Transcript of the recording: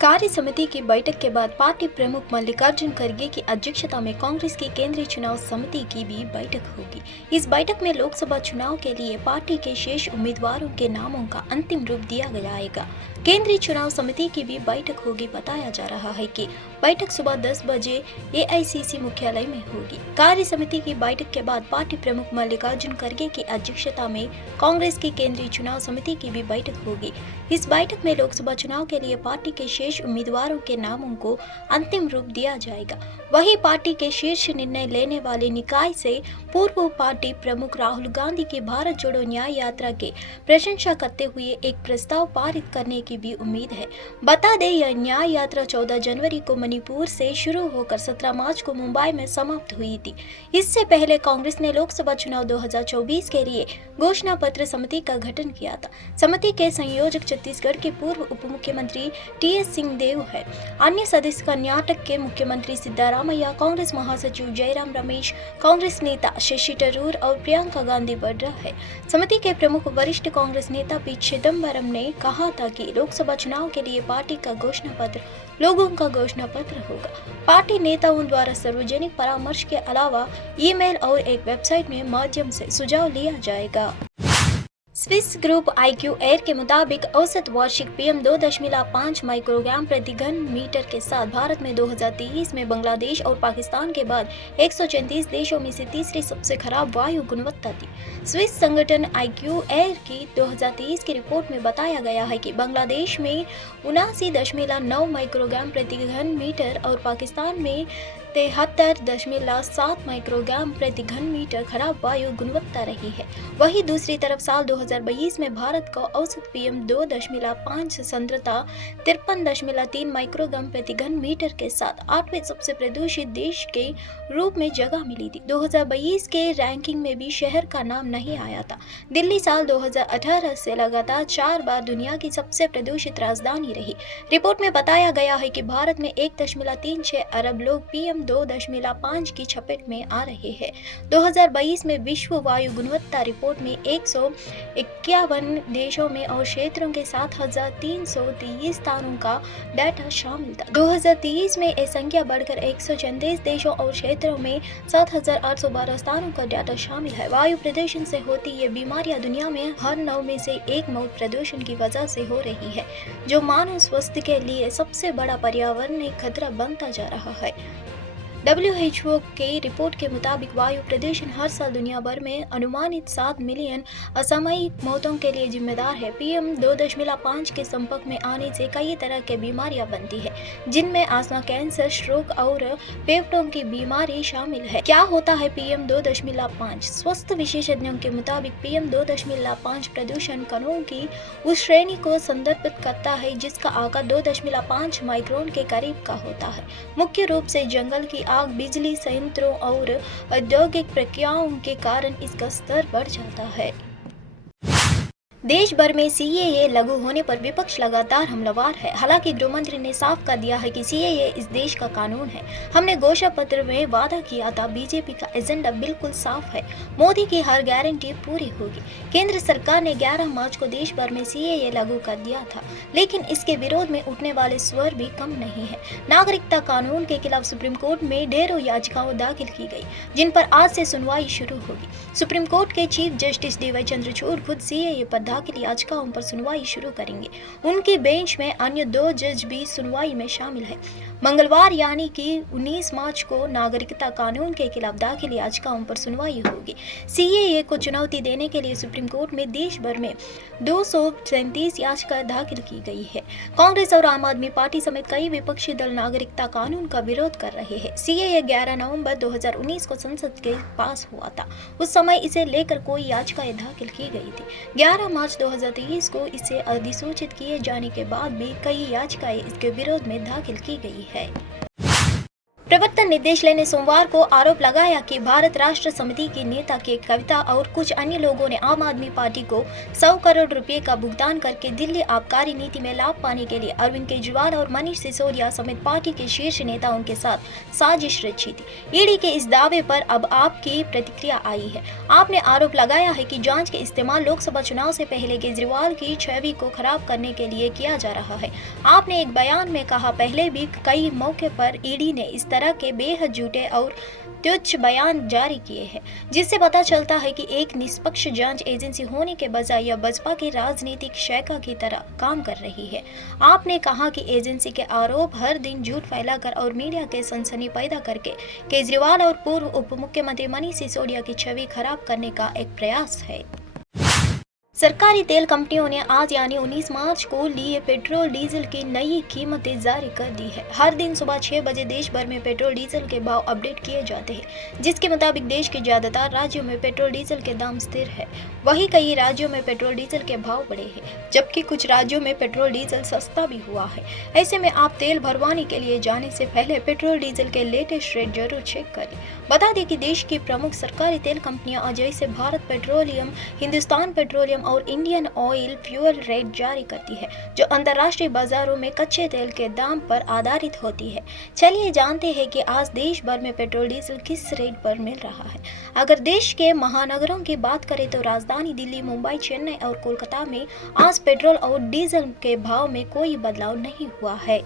कार्य समिति की बैठक के बाद पार्टी प्रमुख मल्लिकार्जुन खड़गे की अध्यक्षता में कांग्रेस की केंद्रीय चुनाव समिति की भी बैठक होगी। इस बैठक में लोकसभा चुनाव के लिए पार्टी के शेष उम्मीदवारों के नामों का अंतिम रूप दिया जाएगा। केंद्रीय चुनाव समिति की भी बैठक होगी। बताया जा रहा है कि बैठक सुबह 10 बजे एआईसीसी मुख्यालय में होगी। कार्य समिति की बैठक के बाद पार्टी प्रमुख मल्लिकार्जुन खड़गे की अध्यक्षता में कांग्रेस की केंद्रीय चुनाव समिति की भी बैठक होगी। इस बैठक में लोकसभा चुनाव के लिए पार्टी के शेष उम्मीदवारों के नामों को अंतिम रूप दिया जाएगा। वहीं पार्टी के शीर्ष निर्णय लेने वाले निकाय से पूर्व पार्टी प्रमुख राहुल गांधी की भारत जोड़ो न्याय यात्रा के प्रशंसा करते हुए एक प्रस्ताव पारित करने की भी उम्मीद है। बता दें, यह न्याय यात्रा 14 जनवरी को मणिपुर से शुरू होकर 17 मार्च को मुंबई में समाप्त हुई थी। इससे पहले कांग्रेस ने लोकसभा चुनाव 2024 के लिए घोषणा पत्र समिति का गठन किया था। समिति के संयोजक छत्तीसगढ़ के पूर्व उप मुख्यमंत्री टीएस सिंहदेव है। अन्य सदस्य कर्नाटक के मुख्यमंत्री सिद्धरामैया, कांग्रेस महासचिव जयराम रमेश, कांग्रेस नेता शशि थरूर और प्रियंका गांधी वड्रा है। समिति के प्रमुख वरिष्ठ कांग्रेस नेता पी चिदम्बरम ने कहा था कि लोकसभा चुनाव के लिए पार्टी का घोषणा पत्र लोगों का घोषणा पत्र होगा। पार्टी नेताओं द्वारा सार्वजनिक परामर्श के अलावा ईमेल और एक वेबसाइट में माध्यम से सुझाव लिया जाएगा। स्विस ग्रुप IQ एयर के मुताबिक औसत वार्षिक PM 2.5 माइक्रोग्राम प्रति घन मीटर के साथ भारत में 2023 में बांग्लादेश और पाकिस्तान के बाद 134 देशों में से तीसरी सबसे खराब वायु गुणवत्ता थी। स्विस संगठन IQ एयर की 2023 की रिपोर्ट में बताया गया है कि बांग्लादेश में 79.9 माइक्रोग्राम प्रति घन मीटर और पाकिस्तान में 73.7 माइक्रोग्राम प्रति घन मीटर खराब वायु गुणवत्ता रही है। वहीं दूसरी तरफ साल 2022 में भारत को औसत PM 2.5 सांद्रता 53.3 माइक्रोग्राम प्रति घन मीटर के साथ 8वें सबसे प्रदूषित देश के रूप में जगह मिली थी। 2022 के रैंकिंग में भी शहर का नाम नहीं आया था। दिल्ली साल 2018 से लगातार 4 बार दुनिया की सबसे प्रदूषित राजधानी रही। रिपोर्ट में बताया गया है कि भारत में 1.36 अरब लोग PM 2.5 की चपेट में आ रहे हैं। 2022 में विश्व वायु गुणवत्ता रिपोर्ट में 151 देशों में और क्षेत्रों के 7,323 स्थानों का डाटा शामिल था। 2023 में यह संख्या बढ़कर 134 देशों और क्षेत्रों में 7,812 स्थानों का डाटा शामिल है। वायु प्रदूषण से होती ये बीमारियां दुनिया में हर 9 में से 1 मौत प्रदूषण की वजह से हो रही है, जो मानव स्वास्थ्य के लिए सबसे बड़ा पर्यावरणीय खतरा बनता जा रहा है। WHO के रिपोर्ट के मुताबिक वायु प्रदूषण हर साल दुनिया भर में अनुमानित 7 मिलियन असामयिक मौतों के लिए जिम्मेदार है। PM 2.5 के संपर्क में आने से कई तरह की बीमारियां बनती है, जिनमें अस्थमा, कैंसर, स्ट्रोक और फेफड़ों की बीमारी शामिल है। क्या होता है PM 2.5? स्वास्थ्य विशेषज्ञों के मुताबिक PM 2.5 प्रदूषण कणों की उस श्रेणी को संदर्भित करता है जिसका आकार 2.5 माइक्रोन के करीब का होता है। मुख्य रूप से जंगल की आग, बिजली संयंत्रों और औद्योगिक प्रक्रियाओं के कारण इसका स्तर बढ़ जाता है। देश भर में CAA लागू होने पर विपक्ष लगातार हमलावर है। हालांकि गृह मंत्री ने साफ कर दिया है कि CAA इस देश का कानून है। हमने घोषणा पत्र में वादा किया था। बीजेपी का एजेंडा बिल्कुल साफ है। मोदी की हर गारंटी पूरी होगी। केंद्र सरकार ने 11 मार्च को देश भर में CAA लागू कर दिया था, लेकिन इसके विरोध में उठने वाले स्वर भी कम नहीं है। नागरिकता कानून के खिलाफ सुप्रीम कोर्ट में ढेरों याचिकाएं दाखिल की गई, जिन पर आज से सुनवाई शुरू होगी। सुप्रीम कोर्ट के चीफ जस्टिस DY चंद्रचूड़ खुद CAA पर दाखिल याचिकाओं पर सुनवाई शुरू करेंगे। उनकी बेंच में अन्य 2 जज भी सुनवाई में शामिल है। मंगलवार यानी कि 19 मार्च को नागरिकता कानून के खिलाफ दाखिल याचिकाओं पर सुनवाई होगी। CAA को चुनौती देने के लिए सुप्रीम कोर्ट में देश भर में 237 याचिकाएं दाखिल की गई है। कांग्रेस और आम आदमी पार्टी समेत कई विपक्षी दल नागरिकता कानून का विरोध कर रहे हैं। CAA 11 नवंबर 2019 को संसद के पास हुआ था। उस समय इसे लेकर कोई याचिकाएं दाखिल की गई थी। 11 मार्च 2023 को इसे अधिसूचित किए जाने के बाद भी कई याचिकाएं इसके विरोध में दाखिल की गई है। प्रवर्तन निदेशालय ने सोमवार को आरोप लगाया कि भारत राष्ट्र समिति की नेता के कविता और कुछ अन्य लोगों ने आम आदमी पार्टी को 100 करोड़ रुपए का भुगतान करके दिल्ली आबकारी नीति में लाभ पाने के लिए अरविंद केजरीवाल और मनीष सिसोदिया समेत पार्टी के शीर्ष नेताओं के साथ साजिश रची थी। ईडी के इस दावे पर अब आपकी प्रतिक्रिया आई है। आपने आरोप लगाया है कि जांच के इस्तेमाल लोकसभा चुनाव से पहले केजरीवाल की छवि को खराब करने के लिए किया जा रहा है। आपने एक बयान में कहा, पहले भी कई मौके पर ईडी ने इस तरह के बेहद झूठे और तुच्छ बयान जारी किए हैं, जिससे पता चलता है कि एक निष्पक्ष जांच एजेंसी होने के बजाय यह बसपा की राजनीतिक शाखा की तरह काम कर रही है। आपने कहा कि एजेंसी के आरोप हर दिन झूठ फैलाकर और मीडिया के सनसनी पैदा करके केजरीवाल और पूर्व उप मुख्यमंत्री मनीष सिसोदिया की छवि खराब करने का एक प्रयास है। सरकारी तेल कंपनियों ने आज यानी 19 मार्च को लिए पेट्रोल डीजल की नई कीमतें जारी कर दी है। हर दिन सुबह 6 बजे देश भर में पेट्रोल डीजल के भाव अपडेट किए जाते हैं, जिसके मुताबिक देश के ज्यादातर राज्यों में पेट्रोल डीजल के दाम स्थिर है। वहीं कई राज्यों में पेट्रोल डीजल के भाव बढ़े हैं, जबकि कुछ राज्यों में पेट्रोल डीजल सस्ता भी हुआ है। ऐसे में आप तेल भरवाने के लिए जाने से पहले पेट्रोल डीजल के लेटेस्ट रेट जरूर चेक करें। बता दें कि देश की प्रमुख सरकारी तेल कंपनियां जैसे भारत पेट्रोलियम, हिंदुस्तान पेट्रोलियम और इंडियन ऑयल फ्यूल रेट जारी करती है, जो अंतर्राष्ट्रीय बाजारों में कच्चे तेल के दाम पर आधारित होती है। चलिए जानते हैं कि आज देश भर में पेट्रोल डीजल किस रेट पर मिल रहा है। अगर देश के महानगरों की बात करें तो राजधानी दिल्ली, मुंबई, चेन्नई और कोलकाता में आज पेट्रोल और डीजल के भाव में कोई बदलाव नहीं हुआ है।